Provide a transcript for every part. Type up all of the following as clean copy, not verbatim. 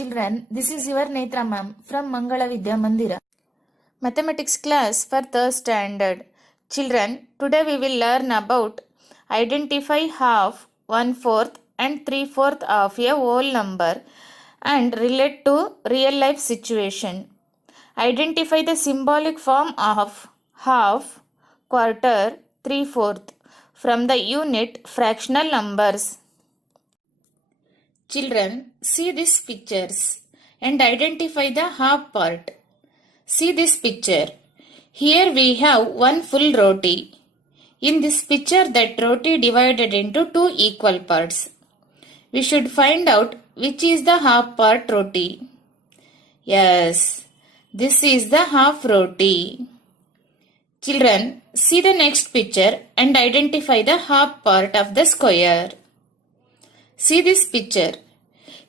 children, this is your Netra ma'am from Mangala Vidya Mandira. Mathematics class for 3rd standard. Children, today we will learn about identify half, 1/4 and 3/4 of a whole number and relate to real life situation. Identify the symbolic form of half, quarter, 3/4 from the unit fractional numbers. Children, see these pictures and identify the half part. See this picture. Here we have one full roti. In this picture, that roti divided into two equal parts. We should find out which is the half part roti. Yes, this is the half roti. Children, see the next picture and identify the half part of the square. See this picture.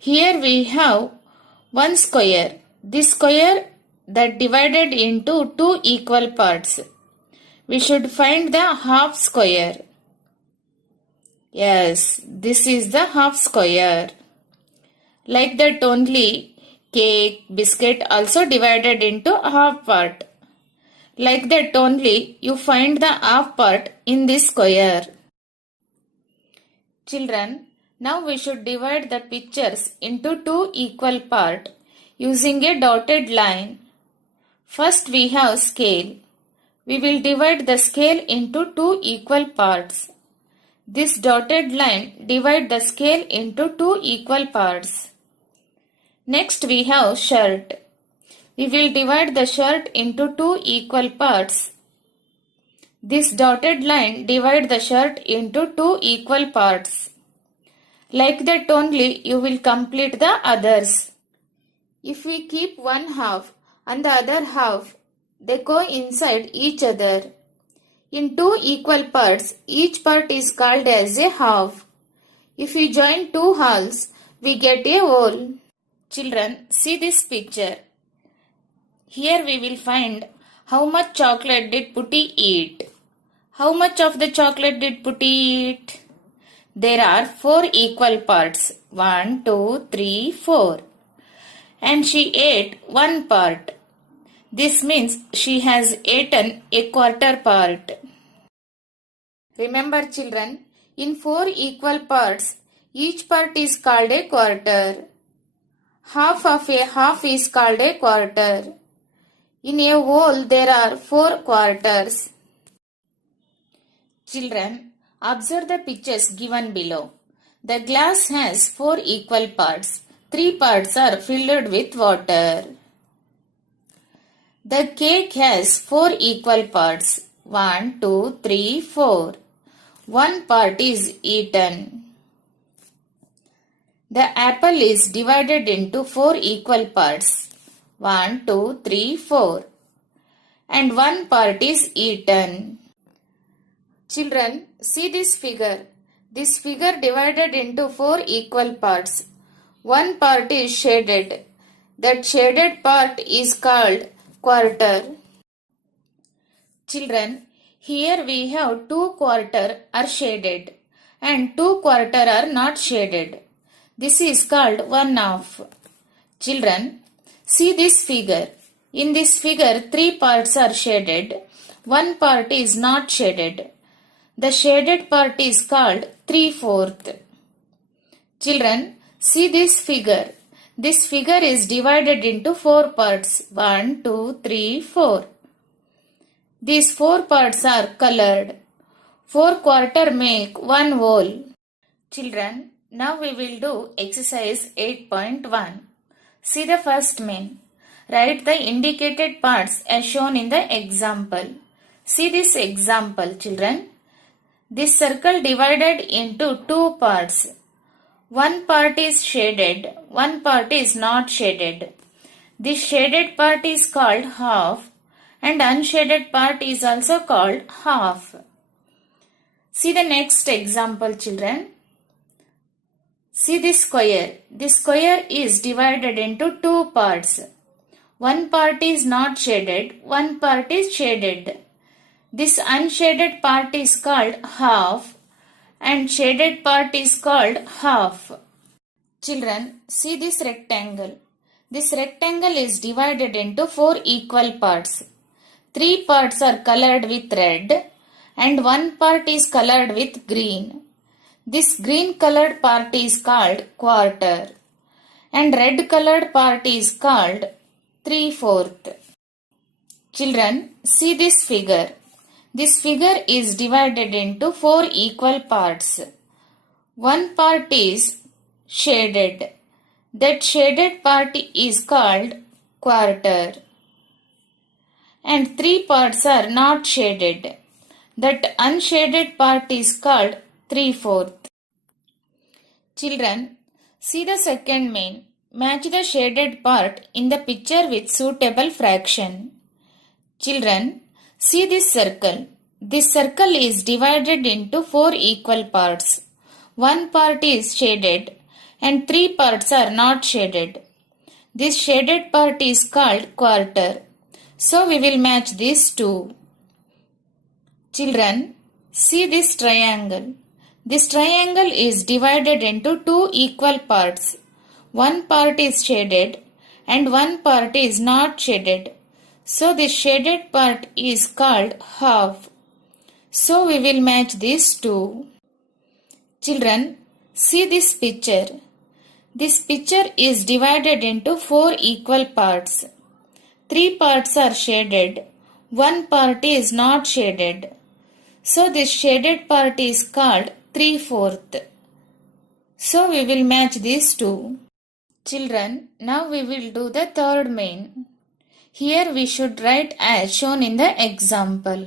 Here we have one square. This square that divided into two equal parts. We should find the half square. Yes, this is the half square. Like that only cake, biscuit also divided into half part. Like that only you find the half part in this square. Children, now we should divide the pictures into two equal parts using a dotted line. First we have scale. We will divide the scale into two equal parts. This dotted line divides the scale into two equal parts. Next we have shirt. We will divide the shirt into two equal parts. This dotted line divides the shirt into two equal parts. Like that only you will complete the others. If we keep one half and the other half, they go inside each other. In two equal parts, each part is called as a half. If we join two halves, we get a whole. Children, see this picture. Here we will find how much chocolate did Putty eat. How much of the chocolate did Putty eat? There are four equal parts. 1, 2, 3, 4. And she ate one part. This means she has eaten a quarter part. Remember children, in four equal parts, each part is called a quarter. Half of a half is called a quarter. In a whole, there are four quarters. Children, observe the pictures given below. The glass has four equal parts. Three parts are filled with water. The cake has four equal parts. 1, 2, 3, 4. One part is eaten. The apple is divided into four equal parts. 1, 2, 3, 4. And one part is eaten. Children, see this figure. This figure divided into four equal parts. One part is shaded. That shaded part is called quarter. Children, here we have two quarter are shaded and two quarter are not shaded. This is called 1/2. Children, see this figure. In this figure, three parts are shaded. One part is not shaded. The shaded part is called 3/4. Children, see this figure. This figure is divided into four parts. 1, 2, 3, 4. These four parts are colored. Four quarter make one whole. Children, now we will do exercise 8.1. See the first main. Write the indicated parts as shown in the example. See this example, children. This circle divided into two parts. One part is shaded, one part is not shaded. This shaded part is called half and unshaded part is also called half. See the next example, children. See this square. This square is divided into two parts. One part is not shaded, one part is shaded. This unshaded part is called half and shaded part is called half. Children, see this rectangle. This rectangle is divided into 4 equal parts. 3 parts are colored with red and 1 part is colored with green. This green colored part is called quarter and red colored part is called 3/4. Children, see this figure. This figure is divided into 4 equal parts. One part is shaded. That shaded part is called quarter. And 3 parts are not shaded. That unshaded part is called 3/4. Children, see the second main. Match the shaded part in the picture with suitable fraction. Children, see this circle. This circle is divided into 4 equal parts. One part is shaded and 3 parts are not shaded. This shaded part is called quarter. So we will match these two. Children, see this triangle. This triangle is divided into 2 equal parts. One part is shaded and one part is not shaded. So this shaded part is called half. So we will match these two. Children, see this picture. This picture is divided into 4 equal parts. 3 parts are shaded. One part is not shaded. So this shaded part is called 3/4. So we will match these two. Children, now we will do the third main. Here we should write as shown in the example.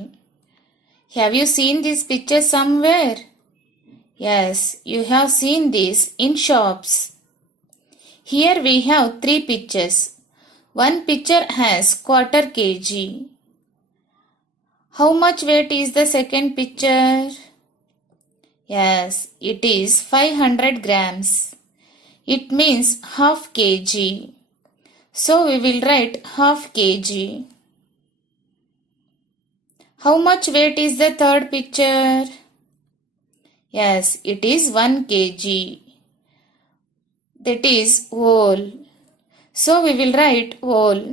Have you seen this picture somewhere? Yes, you have seen this in shops. Here we have 3 pictures. One picture has quarter kg. How much weight is the second picture? Yes, it is 500 grams. It means half kg. So we will write half kg. How much weight is the third picture? Yes, it is 1 kg. That is whole. So we will write whole.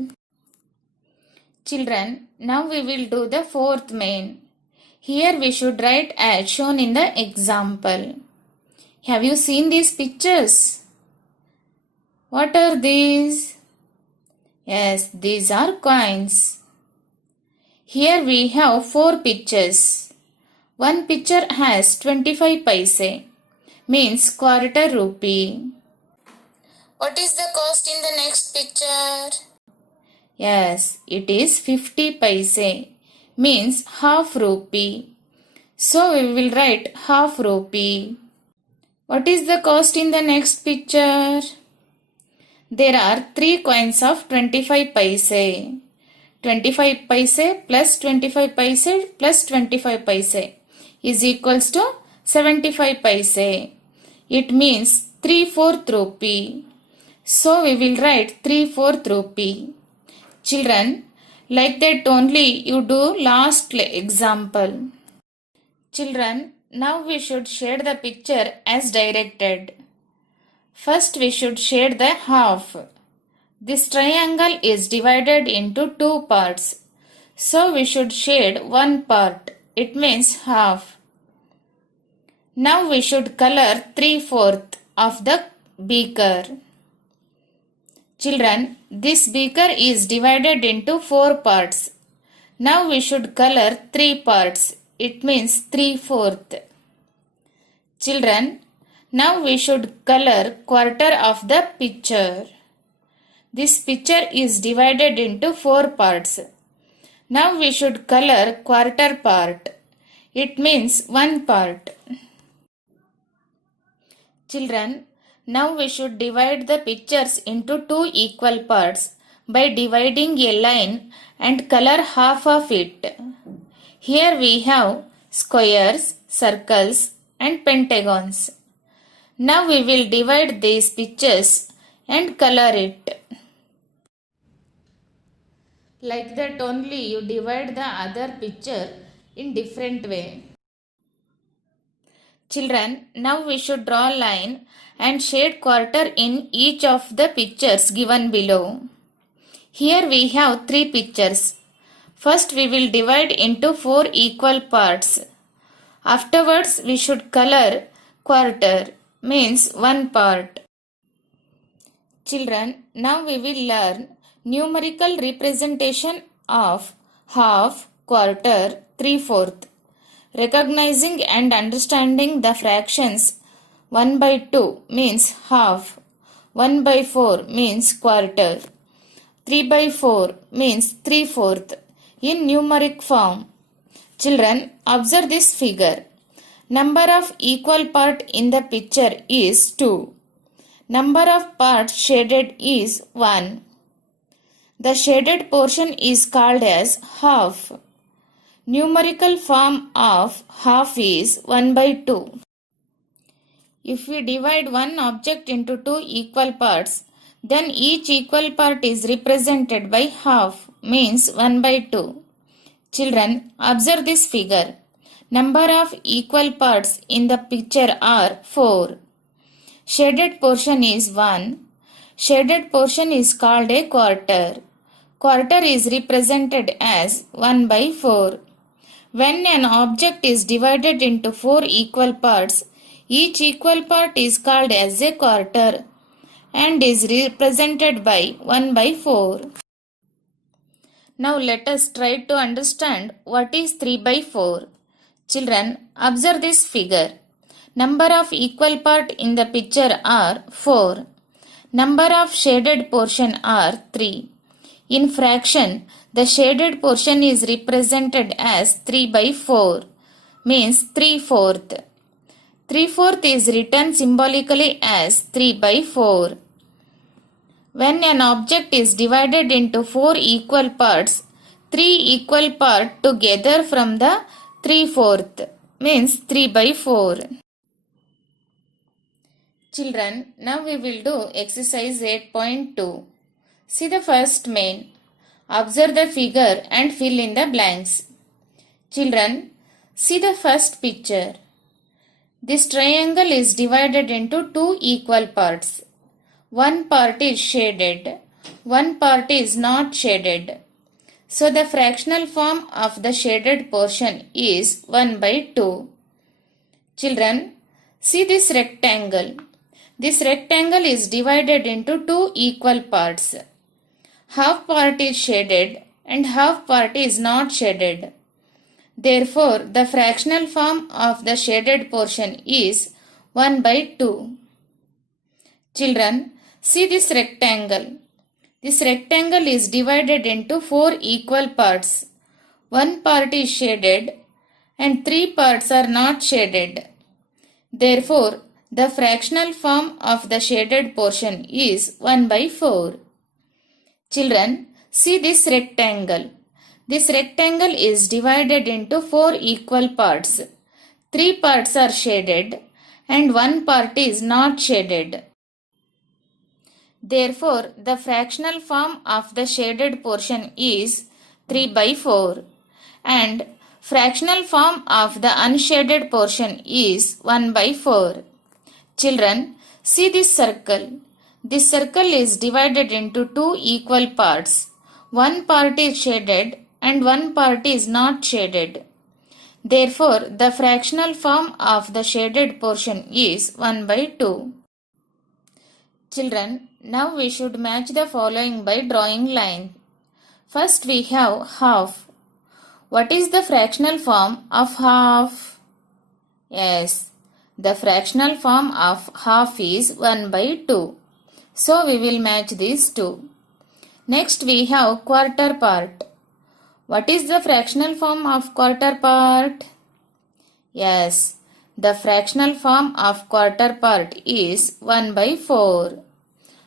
Children, now we will do the fourth main. Here we should write as shown in the example. Have you seen these pictures? What are these? Yes, these are coins. Here we have 4 pictures. One picture has 25 paise, means quarter rupee. What is the cost in the next picture? Yes, it is 50 paise, means half rupee. So we will write half rupee. What is the cost in the next picture? There are 3 coins of 25 paise. 25 paise plus 25 paise plus 25 paise is equals to 75 paise. It means 3/4 rupee. So we will write 3/4 rupee. Children, like that only you do last example. Children, now we should shade the picture as directed. First we should shade the half. This triangle is divided into 2 parts. So we should shade one part. It means half. Now we should color 3/4 of the beaker. Children, this beaker is divided into 4 parts. Now we should color 3 parts. It means 3/4. Children, now we should color quarter of the picture. This picture is divided into 4 parts. Now we should color quarter part. It means 1 part. Children, now we should divide the pictures into 2 equal parts by dividing a line and color half of it. Here we have squares, circles and pentagons. Now we will divide these pictures and color it. Like that only you divide the other picture in different way. Children, now we should draw a line and shade quarter in each of the pictures given below. Here we have 3 pictures. First we will divide into 4 equal parts. Afterwards we should color quarter, means 1 part. Children, now we will learn numerical representation of half, quarter, 3/4. Recognizing and understanding the fractions 1 by 2 means half, 1 by 4 means quarter, 3 by 4 means 3/4 in numeric form. Children, observe this figure. Number of equal part in the picture is 2. Number of parts shaded is 1. The shaded portion is called as half. Numerical form of half is 1 by 2. If we divide one object into 2 equal parts, then each equal part is represented by half, means 1 by 2. Children, observe this figure. Number of equal parts in the picture are 4. Shaded portion is 1. Shaded portion is called a quarter. Quarter is represented as 1 by 4. When an object is divided into 4 equal parts, each equal part is called as a quarter and is represented by 1 by 4. Now let us try to understand what is 3 by 4. Children, observe this figure. Number of equal part in the picture are 4. Number of shaded portion are 3. In fraction, the shaded portion is represented as 3 by 4, means 3/4. 3/4 is written symbolically as 3 by 4. When an object is divided into 4 equal parts, 3 equal parts together from the 3/4, means 3 by 4. Children, now we will do exercise 8.2. See the first main. Observe the figure and fill in the blanks. Children, see the first picture. This triangle is divided into 2 equal parts. One part is shaded, one part is not shaded. So the fractional form of the shaded portion is 1 by 2. Children, see this rectangle. This rectangle is divided into 2 equal parts. Half part is shaded and half part is not shaded. Therefore, the fractional form of the shaded portion is 1 by 2. Children, see this rectangle. This rectangle is divided into 4 equal parts. One part is shaded and 3 parts are not shaded. Therefore, the fractional form of the shaded portion is 1 by 4. Children, see this rectangle. This rectangle is divided into 4 equal parts. 3 parts are shaded and 1 part is not shaded. Therefore, the fractional form of the shaded portion is 3 by 4 and fractional form of the unshaded portion is 1 by 4. Children, see this circle. This circle is divided into 2 equal parts. One part is shaded and one part is not shaded. Therefore, the fractional form of the shaded portion is 1 by 2. Children, now we should match the following by drawing line. First we have half. What is the fractional form of half? Yes, the fractional form of half is 1 by 2. So we will match these two. Next we have quarter part. What is the fractional form of quarter part? Yes, the fractional form of quarter part is 1 by 4.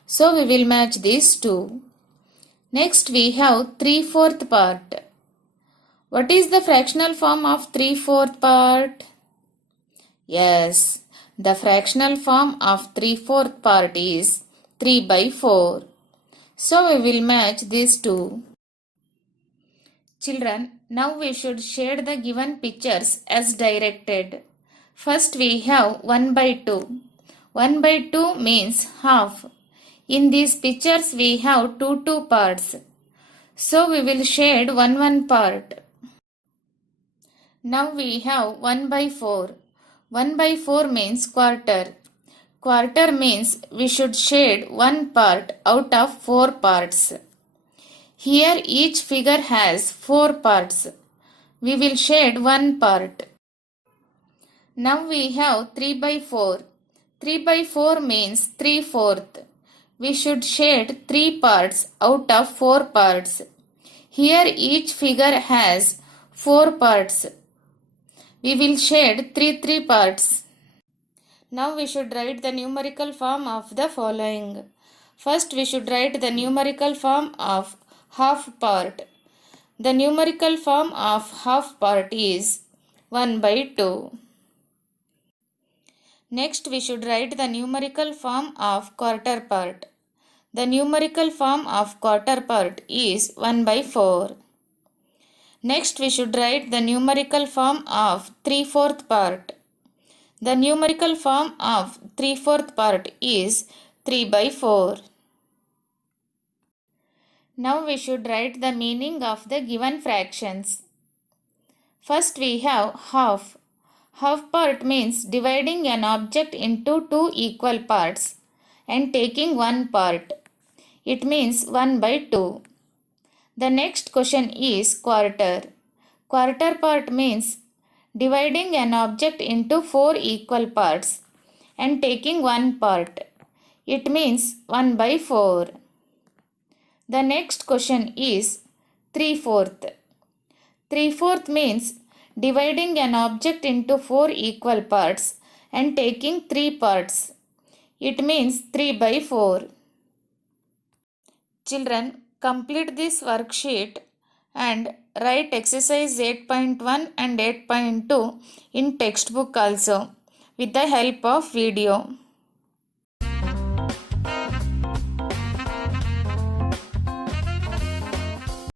So we will match these two. Next we have 3/4 part. What is the fractional form of 3/4 part? Yes, the fractional form of 3/4 part is 3 by 4. So we will match these two. Children, now we should shade the given pictures as directed. First we have 1 by 2. 1 by 2 means half. In these pictures we have two parts. So we will shade one part. Now we have 1 by 4. 1 by 4 means quarter. Quarter means we should shade one part out of 4 parts. Here each figure has 4 parts. We will shade one part. Now we have 3 by 4. 3 by 4 means 3/4. We should shade 3 parts out of 4 parts. Here each figure has 4 parts. We will shade 3 parts. Now we should write the numerical form of the following. First we should write the numerical form of half part. The numerical form of half part is 1 by 2. Next we should write the numerical form of quarter part. The numerical form of quarter part is 1 by 4. Next we should write the numerical form of 3/4 part. The numerical form of 3/4 part is 3 by 4. Now we should write the meaning of the given fractions. First we have half. Half part means dividing an object into two equal parts and taking one part. It means 1 by 2. The next question is quarter. Quarter part means dividing an object into 4 equal parts and taking one part. It means 1 by 4. The next question is 3/4. 3/4 means dividing an object into 4 equal parts and taking 3 parts. It means 3 by 4. Children, complete this worksheet and write exercise 8.1 and 8.2 in textbook also with the help of video.